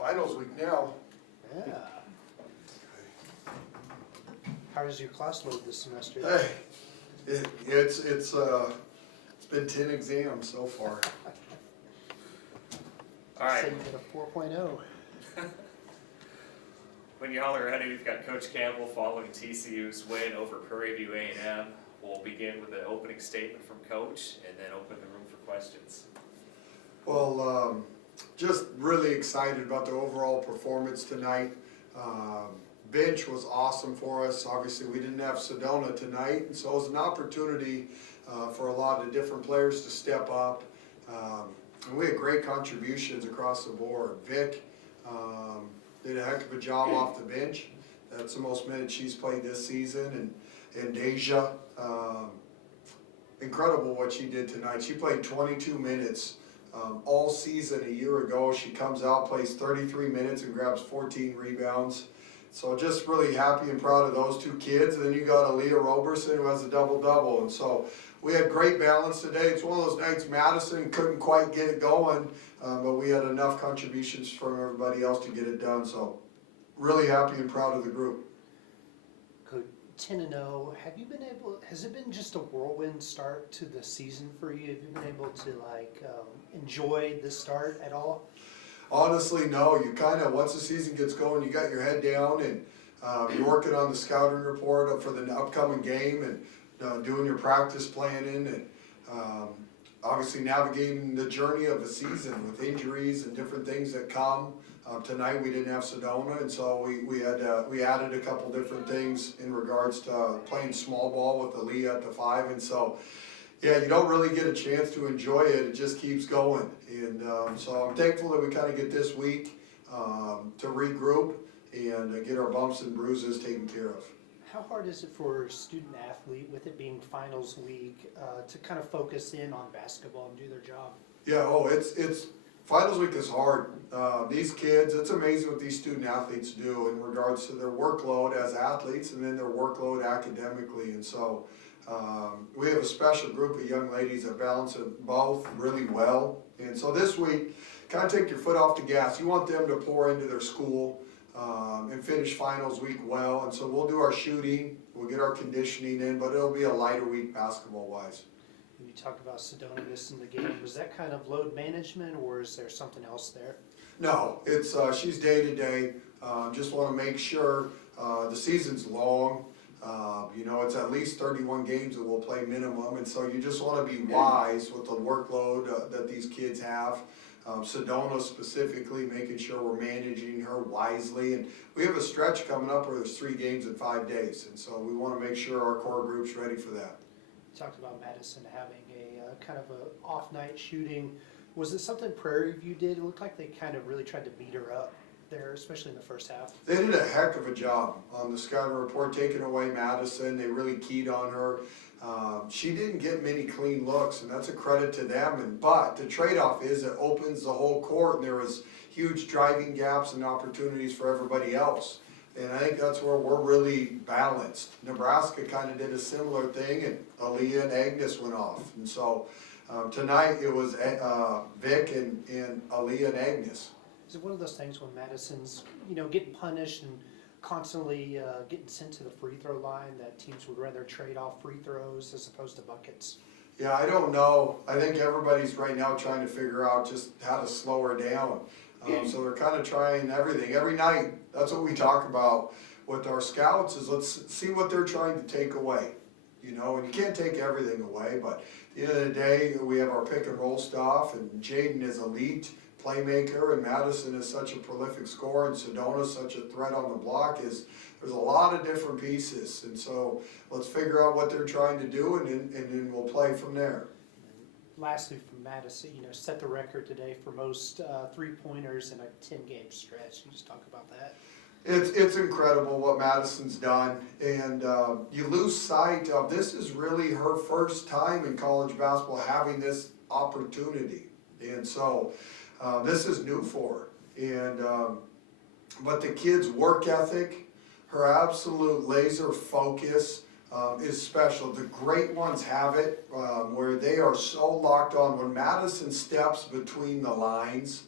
finals week now. Yeah. How does your class load this semester? Hey, it's been 10 exams so far. All right. Say you get a 4.0. When y'all are ready, we've got Coach Campbell following TCU's win over Prairie View A&M. We'll begin with an opening statement from Coach and then open the room for questions. Well, just really excited about the overall performance tonight. Bench was awesome for us. Obviously, we didn't have Sedona tonight, and so it was an opportunity for a lot of different players to step up. And we had great contributions across the board. Vic did a heck of a job off the bench. That's the most minutes she's played this season. And Deja, incredible what she did tonight. She played 22 minutes all season a year ago. She comes out, plays 33 minutes, and grabs 14 rebounds. So just really happy and proud of those two kids. And then you got Aaliyah Roberson, who has a double-double. And so we had great balance today. It's one of those nights Madison couldn't quite get it going, but we had enough contributions from everybody else to get it done. So really happy and proud of the group. Coach, 10-0. Have you been able? Has it been just a whirlwind start to the season for you? Have you been able to enjoy the start at all? Honestly, no. You kind of, once the season gets going, you got your head down and you're working on the scouting report for the upcoming game and doing your practice planning and obviously navigating the journey of the season with injuries and different things that come. Tonight we didn't have Sedona, and so we added a couple different things in regards to playing small ball with Aaliyah at the 5, and so yeah, you don't really get a chance to enjoy it. It just keeps going, and so I'm thankful that we kind of get this week to regroup and get our bumps and bruises taken care of. How hard is it for a student athlete, with it being finals week, to kind of focus in on basketball and do their job? Yeah, it's finals week is hard. These kids, it's amazing what these student athletes do in regards to their workload as athletes and then their workload academically, and so we have a special group of young ladies that balance it both really well. And so this week, kind of take your foot off the gas. You want them to pour into their school and finish finals week well. And so we'll do our shooting, we'll get our conditioning in, but it'll be a lighter week basketball-wise. You talked about Sedona missing the game. Was that kind of load management, or is there something else there? No, it's she's day-to-day. Just want to make sure the season's long. It's at least 31 games that we'll play minimum, and so you just want to be wise with the workload that these kids have. Sedona specifically, making sure we're managing her wisely, and we have a stretch coming up where there's 3 games in 5 days, and so we want to make sure our core group's ready for that. You talked about Madison having a kind of a off night shooting. Was it something Prairie View did? It looked like they kind of really tried to beat her up there, especially in the first half. They did a heck of a job on the scouting report, taking away Madison. They really keyed on her. She didn't get many clean looks, and that's a credit to them. But the trade-off is it opens the whole court, and there was huge driving gaps and opportunities for everybody else. And I think that's where we're really balanced. Nebraska kind of did a similar thing, and Aaliyah and Agnes went off. And so tonight it was Vic and Aaliyah and Agnes. Is it one of those things when Madison's, getting punished and constantly getting sent to the free throw line that teams would rather trade off free throws as opposed to buckets? Yeah, I don't know. I think everybody's right now trying to figure out just how to slow her down. So they're kind of trying everything. Every night, that's what we talk about with our scouts is let's see what they're trying to take away. And you can't take everything away, but at the end of the day, we have our pick and roll stuff, and Jaden is elite playmaker, and Madison is such a prolific scorer, and Sedona is such a threat on the block. There's a lot of different pieces, and so let's figure out what they're trying to do, and then we'll play from there. Lastly, from Madison, set the record today for most three-pointers in a 10-game stretch. Can you just talk about that? It's incredible what Madison's done, and you lose sight of this is really her first time in college basketball having this opportunity, and so this is new for her. And but the kid's work ethic, her absolute laser focus is special. The great ones have it where they are so locked on. When Madison steps between the lines,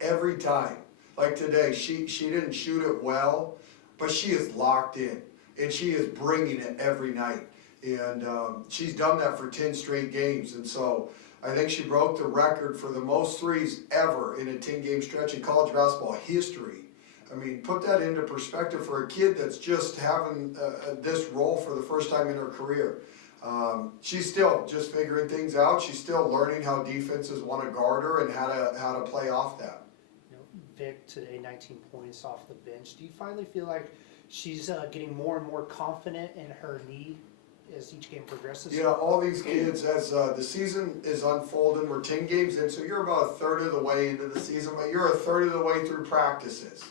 every time, Like today, she didn't shoot it well, but she is locked in, and she is bringing it every night. And she's done that for 10 straight games, and so I think she broke the record for the most threes ever in a 10-game stretch in college basketball history. I mean, put that into perspective for a kid that's just having this role for the first time in her career. She's still just figuring things out. She's still learning how defenses want to guard her and how to play off that. You know, Vic today, 19 points off the bench. Do you finally feel like she's getting more and more confident in her knee as each game progresses? Yeah, all these kids, as the season is unfolding, we're 10 games in, so you're about a third of the way into the season, but you're a third of the way through practices.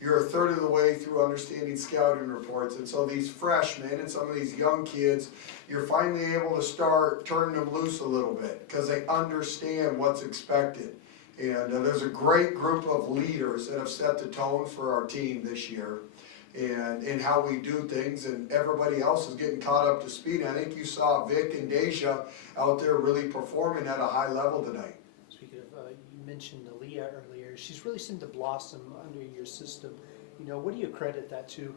You're a third of the way through understanding scouting reports, and so these freshmen and some of these young kids, you're finally able to start turning them loose a little bit because they understand what's expected. And there's a great group of leaders that have set the tone for our team this year and how we do things, and everybody else is getting caught up to speed. I think you saw Vic and Deja out there really performing at a high level tonight. Speaking of, you mentioned Aaliyah earlier. She's really seemed to blossom under your system. You know, what do you credit that to?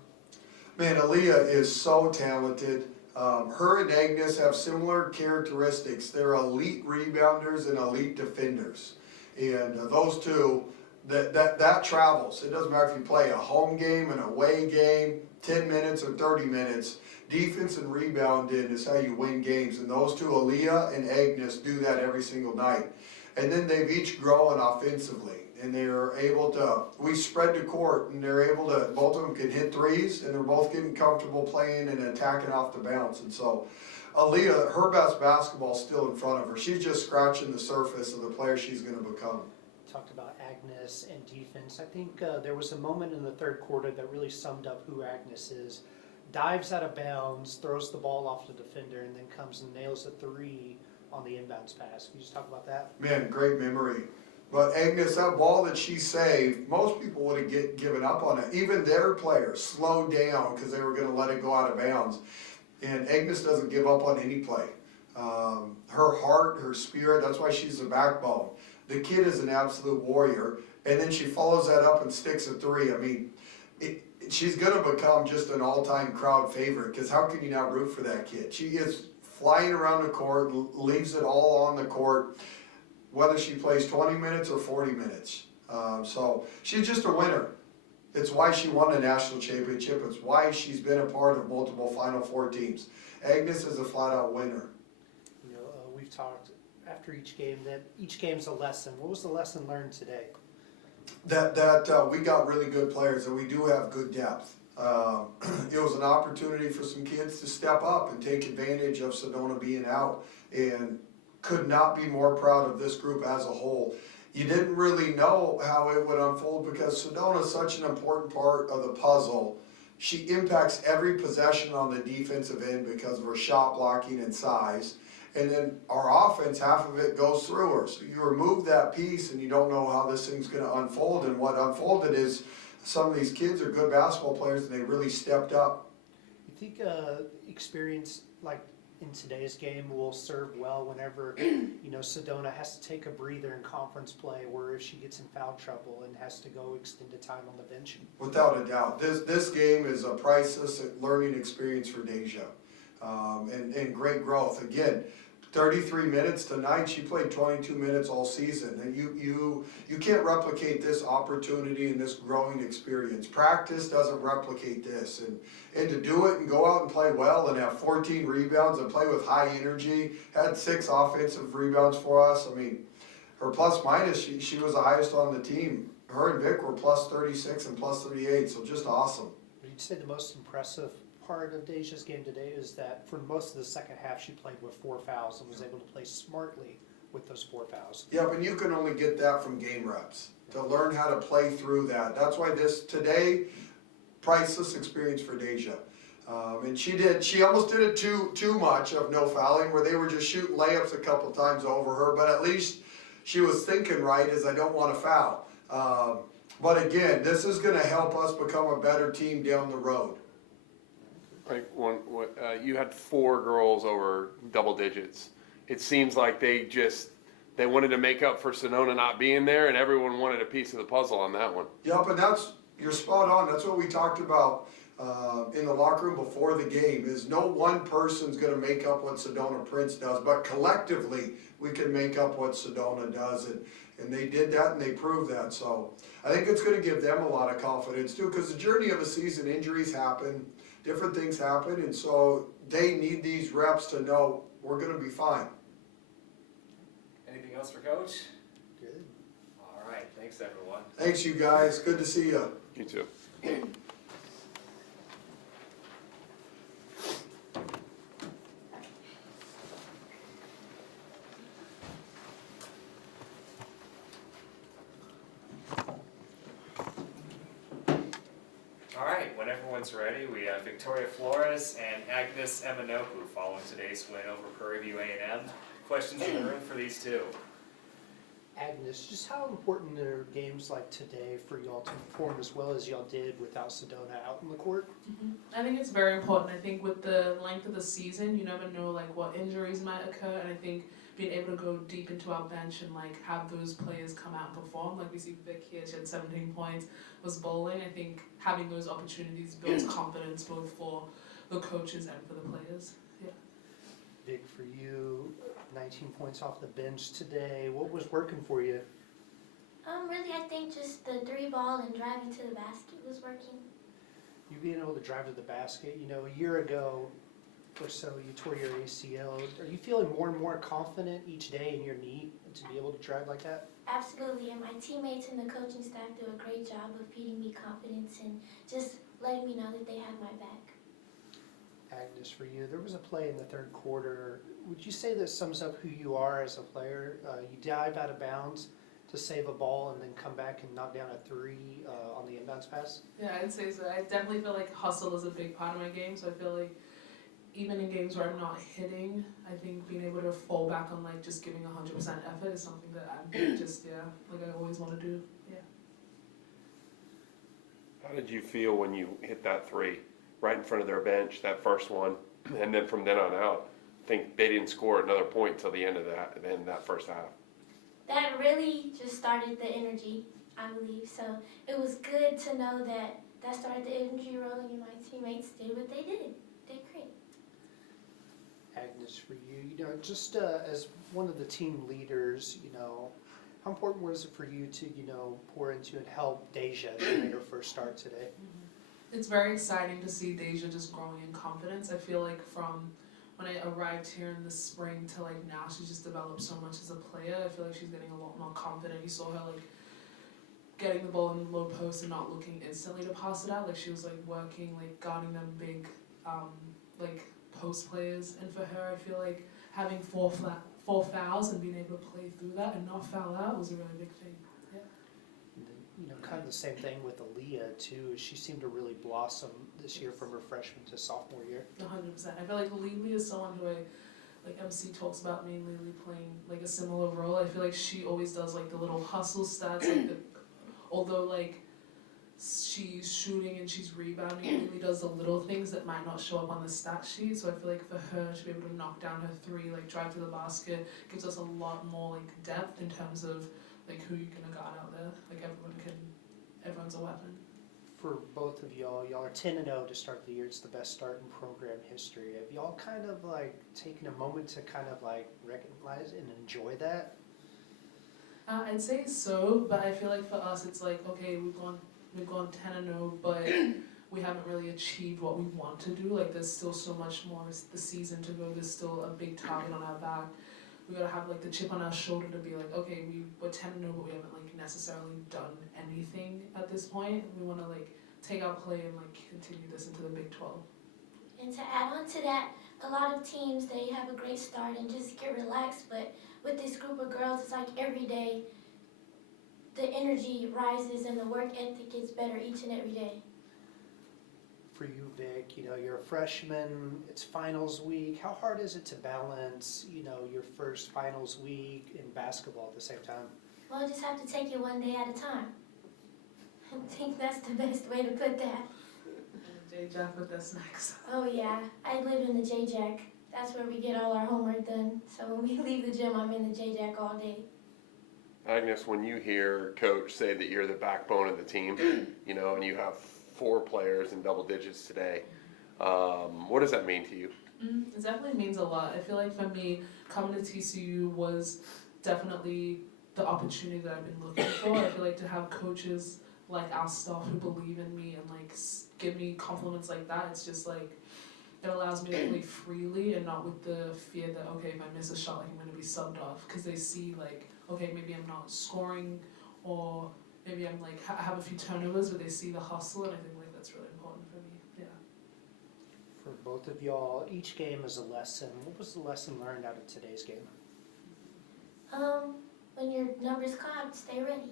Man, Aaliyah is so talented. Her and Agnes have similar characteristics. They're elite rebounders and elite defenders. And those two, that travels. It doesn't matter if you play a home game, an away game, 10 minutes or 30 minutes. Defense and rebounding is how you win games. And those two, Aaliyah and Agnes, do that every single night. And then they've each grown offensively. And they're able to, we spread the court, and they're able to, both of them can hit threes, and they're both getting comfortable playing and attacking off the bounce. And so Aaliyah, her best basketball is still in front of her. She's just scratching the surface of the player she's going to become. Talked about Agnes and defense. I think there was a moment in the third quarter that really summed up who Agnes is. Dives out of bounds, throws the ball off the defender, and then comes and nails a three on the inbounds pass. Can you just talk about that? Man, great memory. But Agnes, that ball that she saved, most people would have given up on it. Even their players slowed down because they were going to let it go out of bounds. And Agnes doesn't give up on any play. Her heart, her spirit, that's why she's the backbone. The kid is an absolute warrior. And then she follows that up and sticks a three. I mean, she's going to become just an all-time crowd favorite, because how can you not root for that kid? She is flying around the court, leaves it all on the court, whether she plays 20 minutes or 40 minutes. So she's just a winner. It's why she won a national championship. It's why she's been a part of multiple Final Four teams. Agnes is a flat-out winner. You know, we've talked after each game that each game's a lesson. What was the lesson learned today? That we got really good players, and we do have good depth. It was an opportunity for some kids to step up and take advantage of Sedona being out, and could not be more proud of this group as a whole. You didn't really know how it would unfold because Sedona is such an important part of the puzzle. She impacts every possession on the defensive end because of her shot blocking and size. And then our offense, half of it goes through her. So you remove that piece and you don't know how this thing's going to unfold. And what unfolded is some of these kids are good basketball players and they really stepped up. You think experience like in today's game will serve well whenever, you know, Sedona has to take a breather in conference play, where if she gets in foul trouble and has to go extended time on the bench? Without a doubt. This game is a priceless learning experience for Deja, and great growth. Again, 33 minutes tonight. She played 22 minutes all season, and you can't replicate this opportunity and this growing experience. Practice doesn't replicate this, and to do it and go out and play well and have 14 rebounds and play with high energy, had 6 offensive rebounds for us. I mean, her plus minus, she was the highest on the team. Her and Vic were plus 36 and plus 38, so just awesome. You'd say the most impressive part of Deja's game today is that for most of the second half she played with 4 fouls and was able to play smartly with those 4 fouls. Yeah, but you can only get that from game reps, to learn how to play through that. That's why this today, priceless experience for Deja. And she almost did it too much of no fouling, where they were just shooting layups a couple times over her, but at least she was thinking right, as I don't want to foul. But again, this is going to help us become a better team down the road. Like you had 4 girls over double digits. It seems like they just they wanted to make up for Sedona not being there, and everyone wanted a piece of the puzzle on that one. Yep, and you're spot on. That's what we talked about in the locker room before the game, is no one person's gonna make up what Sedona Prince does, but collectively, we can make up what Sedona does, and they did that and they proved that. So I think it's gonna give them a lot of confidence too, because the journey of a season, injuries happen, different things happen, and so they need these reps to know we're gonna be fine. Anything else for Coach? Good. All right, thanks everyone. Thanks, you guys. Good to see you. You too. All right, when everyone's ready, we have Victoria Flores and Agnes Emma-Nnopu following today's win over Prairie View A&M. Questions in the room for these two? Agnes, just how important are games like today for y'all to perform as well as y'all did without Sedona out in the court? I think it's very important. I think with the length of the season, you never know like what injuries might occur, and I think being able to go deep into our bench and like have those players come out and perform, like we see Vic here, she had 17 points, was bowling. I think having those opportunities builds confidence both for the coaches and for the players. Yeah. Big for you, 19 points off the bench today. What was working for you? Really, I think just the 3-ball and driving to the basket was working. You being able to drive to the basket, you know, a year ago or so you tore your ACL. Are you feeling more and more confident each day in your knee to be able to drive like that? Absolutely, and my teammates and the coaching staff do a great job of feeding me confidence and just letting me know that they have my back. Agnes, for you, there was a play in the third quarter. Would you say that sums up who you are as a player? You dive out of bounds to save a ball and then come back and knock down a 3 on the inbounds pass? Yeah, I'd say so. I definitely feel like hustle is a big part of my game, so I feel like even in games where I'm not hitting, I think being able to fall back on like just giving 100% effort is something that I'm just, like I always want to do. Yeah. How did you feel when you hit that 3 right in front of their bench, that first one, and then from then on out? I think they didn't score another point till the end of that first half. That really just started the energy, I believe. So it was good to know that started the energy rolling and my teammates did what they did. Did great. Agnes, for you, you know, just as one of the team leaders, you know, how important was it for you to, you know, pour into and help Deja in her first start today? It's very exciting to see Deja just growing in confidence. I feel like from when I arrived here in the spring to like now, she's just developed so much as a player. I feel like she's getting a lot more confident. You saw her like getting the ball in the low post and not looking instantly to pass it out. Like she was like working, like guarding them big, like post players. And for her, I feel like having four fouls and being able to play through that and not foul out was a really big thing. Yeah. And then, you know, kind of the same thing with Aaliyah too. She seemed to really blossom this year from her freshman to sophomore year. 100%. I feel like Lily is someone who like MC talks about me and Lily playing like a similar role. I feel like she always does like the little hustle stats, like although like she's shooting and she's rebounding, Lily does the little things that might not show up on the stat sheet. So I feel like for her to be able to knock down her 3, like drive to the basket, gives us a lot more like depth in terms of like who you're gonna guard out there. Like everyone's a weapon. For both of y'all are 10-0 to start the year. It's the best start in program history. Have y'all kind of like taken a moment to kind of like recognize and enjoy that? I'd say so, but I feel like for us it's like, okay, we've gone 10-0, but we haven't really achieved what we want to do. Like there's still so much more the season to go. There's still a big target on our back. We gotta have like the chip on our shoulder to be like, okay, we're 10-0, but we haven't like necessarily done anything at this point. We wanna like take our play and like continue this into the Big 12. And to add on to that, a lot of teams, they have a great start and just get relaxed, but with this group of girls, it's like every day the energy rises and the work ethic gets better each and every day. For you, Vic, you know, you're a freshman, it's finals week. How hard is it to balance, you know, your first finals week in basketball at the same time? Well, just have to take it one day at a time. I think that's the best way to put that. J-Jack with us next. Oh yeah, I live in the J-Jack. that's where we get all our homework done. So when we leave the gym, I'm in the J-Jack all day. Agnes, when you hear coach say that you're the backbone of the team, you know, and you have 4 players in double digits today, what does that mean to you? It definitely means a lot. I feel like for me, coming to TCU was definitely the opportunity that I've been looking for. I feel like to have coaches like our staff who believe in me and like give me compliments like that, it's just like, it allows me to play freely and not with the fear that, okay, if I miss a shot, like I'm going to be subbed off. Because they see like, okay, maybe I'm not scoring, or maybe I'm like, I have a few turnovers, but they see the hustle, and I think like that's really important for me. Yeah. For both of y'all, each game is a lesson. What was the lesson learned out of today's game? When your number's clogged, stay ready.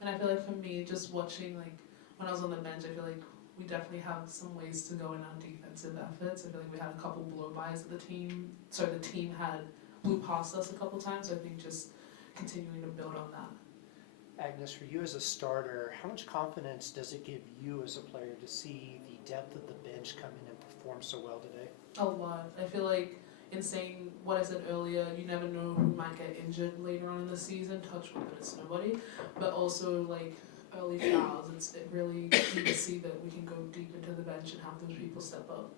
And I feel like for me, just watching, like, when I was on the bench, I feel like we definitely have some ways to go in our defensive efforts. I feel like we had a couple blow-bys that the team had blew past us a couple times, so I think just continuing to build on that. Agnes, for you as a starter, how much confidence does it give you as a player to see the depth of the bench come in and perform so well today? A lot. I feel like in saying what I said earlier, you never know who might get injured later on in the season, touch wood, but it's nobody. But also like early fouls, it's really neat to see that we can go deep into the bench and have those people step up.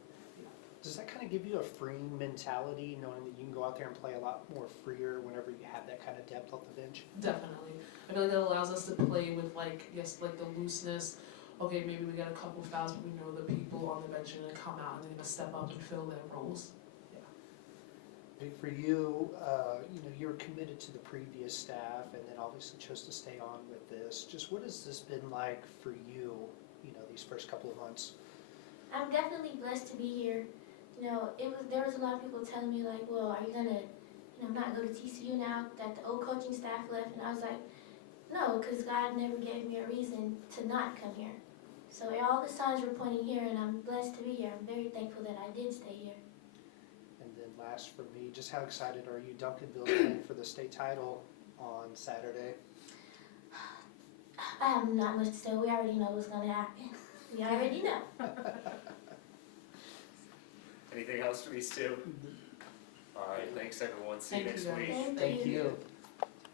Does that kind of give you a freeing mentality, knowing that you can go out there and play a lot more freer whenever you have that kind of depth off the bench? Definitely. I feel like that allows us to play with like, yes, like the looseness. Okay, maybe we got a couple fouls, but we know the people on the bench are gonna come out and they're gonna step up and fill their roles. For you, you know, you're committed to the previous staff and then obviously chose to stay on with this. Just what has this been like for you, you know, these first couple of months? I'm definitely blessed to be here. You know, there was a lot of people telling me like, well, are you gonna, not go to TCU now that the old coaching staff left? And I was like, no, because God never gave me a reason to not come here. So all the signs were pointing here, and I'm blessed to be here. I'm very thankful that I did stay here. And then last for me, just how excited are you? Duncanville's playing for the state title on Saturday. I have not much to say. We already know what's gonna happen. We already know. Anything else for these two? All right, thanks everyone. See you Thank next you, guys. week. Thank you.